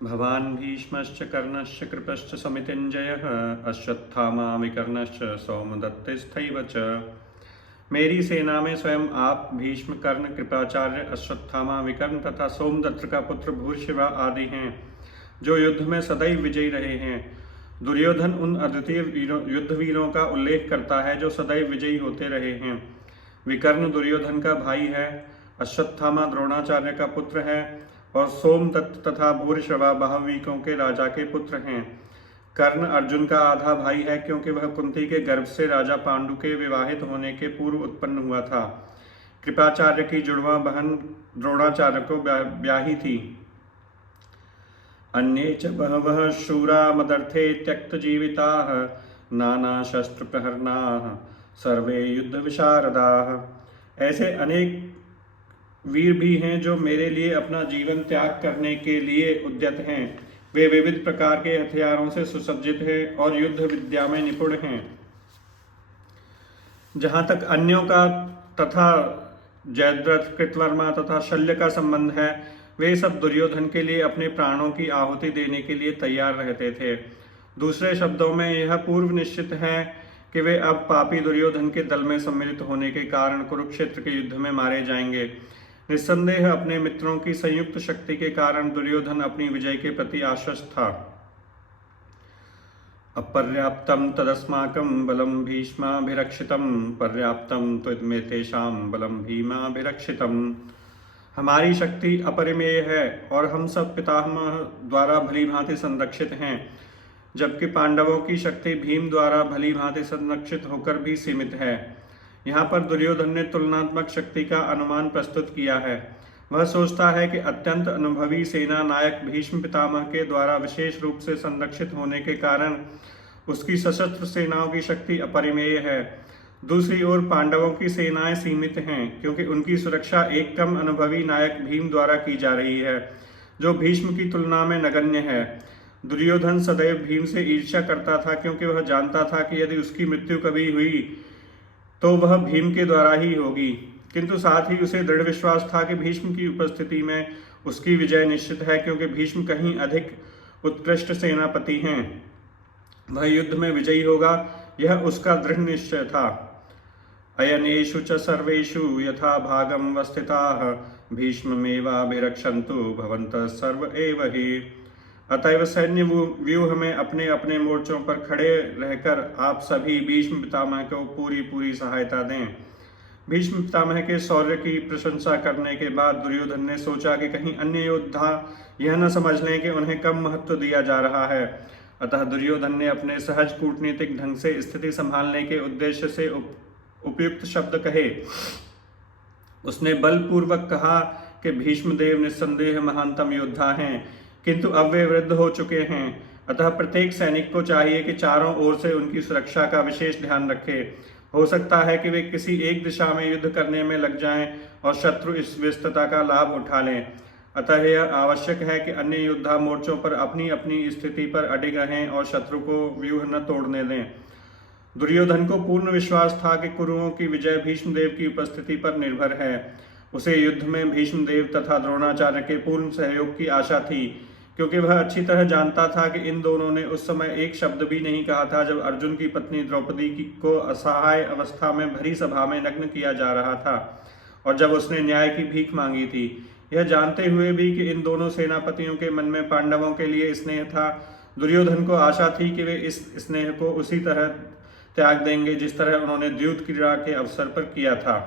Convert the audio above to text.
भवान् भीष्मश्च कर्णश्च कृपश्च समितिञ्जयः अश्वत्थामा विकर्णश्च सौमदत्तिस्थैव च। मेरी सेना में स्वयं आप, भीष्म, कर्ण, कृपाचार्य, अश्वत्थामा, विकर्ण तथा सोमदत्त का पुत्र भूरिश्रवा आदि हैं, जो युद्ध में सदैव विजयी रहे हैं। दुर्योधन उन अद्वितीय युद्धवीरों का उल्लेख करता है जो सदैव विजयी होते रहे हैं। विकर्ण दुर्योधन का भाई है, अश्वत्थामा द्रोणाचार्य का पुत्र है और सोमदत्त तथा भूरिश्रवा बहवीकों के राजा के पुत्र हैं। कर्ण अर्जुन का आधा भाई है, क्योंकि वह कुंती के गर्भ से राजा पांडु के विवाहित होने के पूर्व उत्पन्न हुआ था। कृपाचार्य की जुड़वा बहन द्रोणाचार्य को ब्याही थी। अन्ये च बहवः शूरा मदर्थे त्यक्तजीविताः नाना शस्त्र प्रहरणाः सर्वे युद्ध विशारदाः। ऐसे अनेक वीर भी हैं जो मेरे लिए अपना जीवन त्याग करने के लिए उद्यत हैं। वे विविध प्रकार के हथियारों से सुसज्जित हैं और युद्ध विद्या में निपुण हैं। जहाँ तक अन्यों का तथा जयद्रथ, कृतवर्मा तथा शल्य का संबंध है, वे सब दुर्योधन के लिए अपने प्राणों की आहुति देने के लिए तैयार रहते थे। दूसरे शब्दों में यह पूर्व निश्चित है कि वे अब पापी दुर्योधन के दल में सम्मिलित होने के कारण कुरुक्षेत्र के युद्ध में मारे जाएंगे। निस्संदेह अपने मित्रों की संयुक्त शक्ति के कारण दुर्योधन अपनी विजय के प्रति आश्वस्त था। अपर्याप्तं तदस्माकं बलं भीष्माभिरक्षितं पर्याप्तं त्वमेतेषां बलं भीमाभिरक्षितं। हमारी शक्ति अपरिमेय है और हम सब पितामह द्वारा भली भांति संरक्षित हैं, जबकि पांडवों की शक्ति भीम द्वारा भली भांति संरक्षित होकर भी सीमित है। यहाँ पर दुर्योधन ने तुलनात्मक शक्ति का अनुमान प्रस्तुत किया है। वह सोचता है कि अत्यंत अनुभवी सेना नायक भीष्म पितामह के द्वारा विशेष रूप से संरक्षित होने के कारण उसकी सशस्त्र सेनाओं की शक्ति अपरिमेय है। दूसरी ओर पांडवों की सेनाएं सीमित हैं, क्योंकि उनकी सुरक्षा एक कम अनुभवी नायक भीम द्वारा की जा रही है, जो भीष्म की तुलना में नगण्य है। दुर्योधन सदैव भीम से ईर्ष्या करता था, क्योंकि वह जानता था कि यदि उसकी मृत्यु कभी हुई तो वह भीम के द्वारा ही होगी, किंतु साथ ही उसे दृढ़ विश्वास था कि भीष्म की उपस्थिति में उसकी विजय निश्चित है, क्योंकि भीष्म कहीं अधिक उत्कृष्ट सेनापति हैं। वह युद्ध में विजयी होगा, यह उसका दृढ़ निश्चय था। अयनेषु च सर्वेषु यथा भागम वस्थिताः भीष्ममेवाभिरक्षन्तु भवन्तः सर्व एव हि। अतएव सैन्य व्यूह में अपने अपने मोर्चों पर खड़े रहकर आप सभी भीष्म पितामह को पूरी पूरी सहायता दें। भीष्म पितामह के शौर्य की प्रशंसा करने के बाद दुर्योधन ने सोचा कि कहीं अन्य योद्धा यह न समझ लें कि उन्हें कम महत्व दिया जा रहा है। अतः दुर्योधन ने अपने सहज कूटनीतिक ढंग से स्थिति संभालने के उद्देश्य से उपयुक्त शब्द कहे। उसने बलपूर्वक कहा कि भीष्मदेव निस्संदेह महानतम योद्धा हैं, किंतु अब वे वृद्ध हो चुके हैं। अतः प्रत्येक सैनिक को चाहिए कि चारों ओर से उनकी सुरक्षा का विशेष ध्यान रखे। हो सकता है कि वे किसी एक दिशा में युद्ध करने में लग जाएं और शत्रु इस व्यस्तता का लाभ उठा लें। अतः यह आवश्यक है कि अन्य योद्धा मोर्चों पर अपनी अपनी स्थिति पर अडिग रहें और शत्रु को व्यूह न तोड़ने दें। दुर्योधन को पूर्ण विश्वास था कि कुरुओं की विजय भीष्मदेव की उपस्थिति पर निर्भर है। उसे युद्ध में भीष्मदेव तथा द्रोणाचार्य के पूर्ण सहयोग की आशा थी, क्योंकि वह अच्छी तरह जानता था कि इन दोनों ने उस समय एक शब्द भी नहीं कहा था जब अर्जुन की पत्नी द्रौपदी को असहाय अवस्था में भरी सभा में नग्न किया जा रहा था और जब उसने न्याय की भीख मांगी थी। यह जानते हुए भी कि इन दोनों सेनापतियों के मन में पांडवों के लिए स्नेह था, दुर्योधन को आशा थी कि वे इस स्नेह को उसी तरह त्याग देंगे जिस तरह उन्होंने द्यूत क्रीड़ा के अवसर पर किया था।